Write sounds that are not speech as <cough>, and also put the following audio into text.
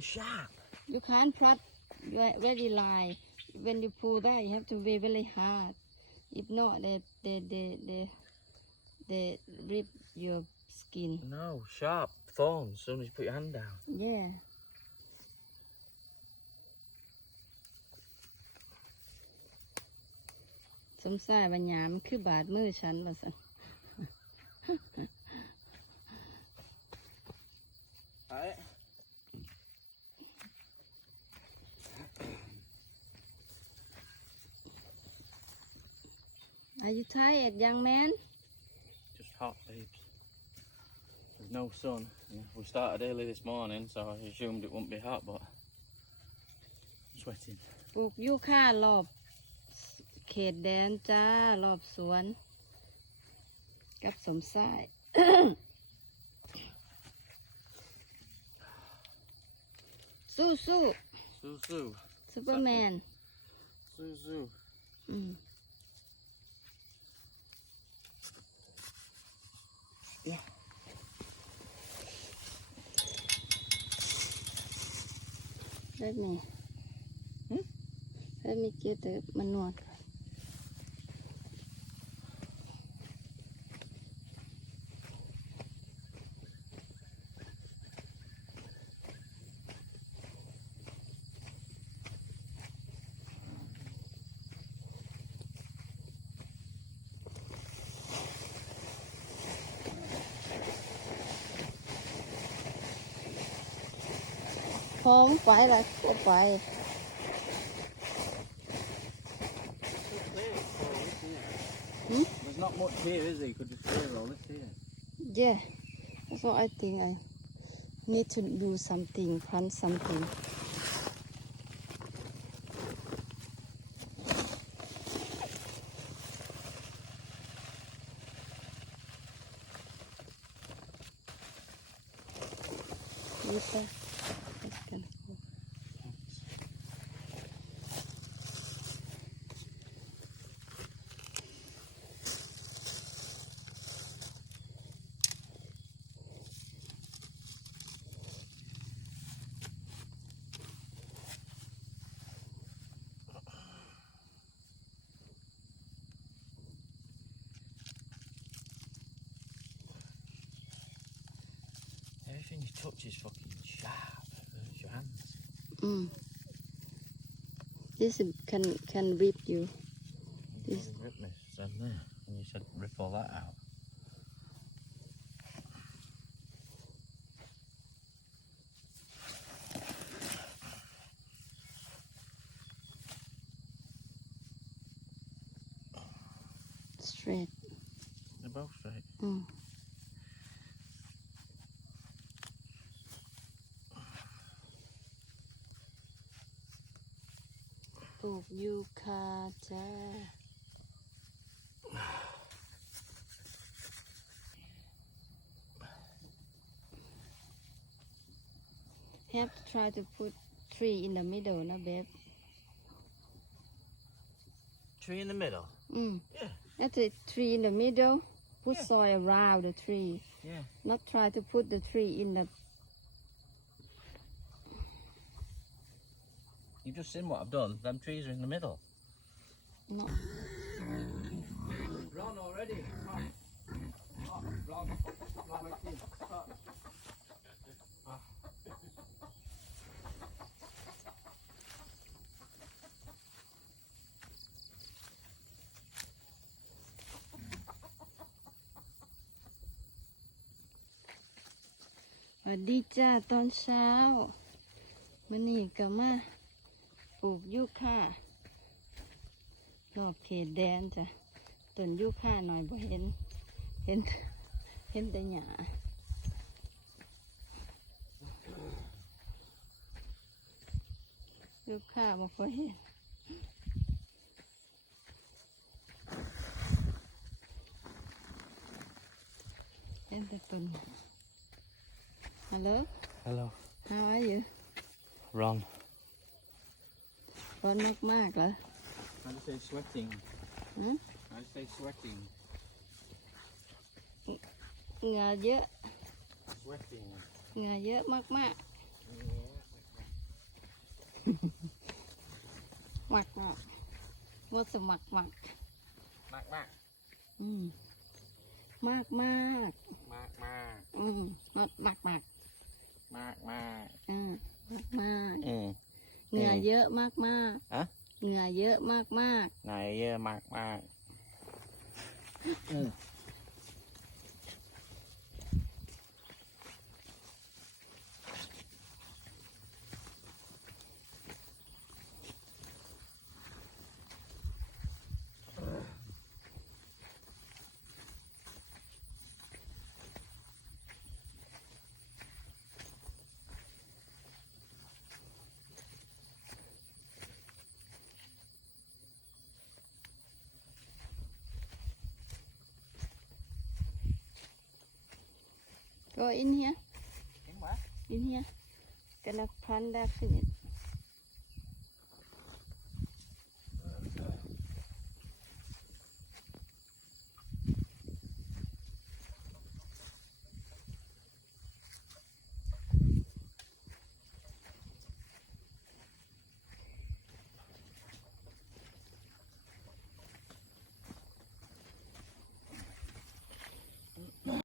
sharp. You can't prod very light. When you pull that, you have to be very hard. If not, the the the the the rip your skin. No sharp thorns. As soon as you put your hand down. Yeah. สมไส้บัญญามันคือบาดมือฉันมาสันไอ้ Are you tired, young man? Just hot, babe. There's no sun. We started early this morning, so I assumed it wouldn't be hot, but I'm sweating. ปลูกยูค่ารอบเขตแดนจ้ารอบสวนกับสมสายสู้สู้สู้สู้ซูเปอร์แมนสู้สู้อืม Ya. Yeah. Let me. Hmm? Let me get the manual. không phải là There's not much here, is there? You could just clear all this here. Yeah, that's so what I think. I need to do something, plant something. Okay. Everything you touch is fucking sharp. It your hands. Mm. This can can rip you. This. rip me, stand there. And you said rip all that out. Straight. They're both straight. Mm. of oh, yukata. <sighs> Have to try to put tree in the middle, no babe. Tree in the middle. Mm. Yeah. That's a tree in the middle. Put yeah. soil around the tree. Yeah. Not try to put the tree in the You've just seen what I've done. Them trees are in the middle. No. <laughs> run already. Oh, run. Run. Run. Run. Right สวัสดีจ้าตอนเช้าวันนี้ก็มา oh. <laughs> <laughs> <laughs> <laughs> <laughs> <laughs> ปลูกยุค่ารอบเขตแดนจ้ะต้นยุค่าหน่อยบ่เห็นเห็นเห็นแต่หญาลูกค้าบอกว่าเห็นเห็นแต่ต้นฮัลโหลฮัลโหล How are you? w r o n ร้อนมากมากเลย I say sweating I say sweating เหงื่อเยอะ sweating เหงื่อเยอะมากมากหมักหมักว่าสมักหมักมากมากอืมมากมากมากมากอืมมากมากมากมากอืมมากมากเออ nhớ má ma nhớ má ma mặt mà Go in here. In here. Gonna plant that finish.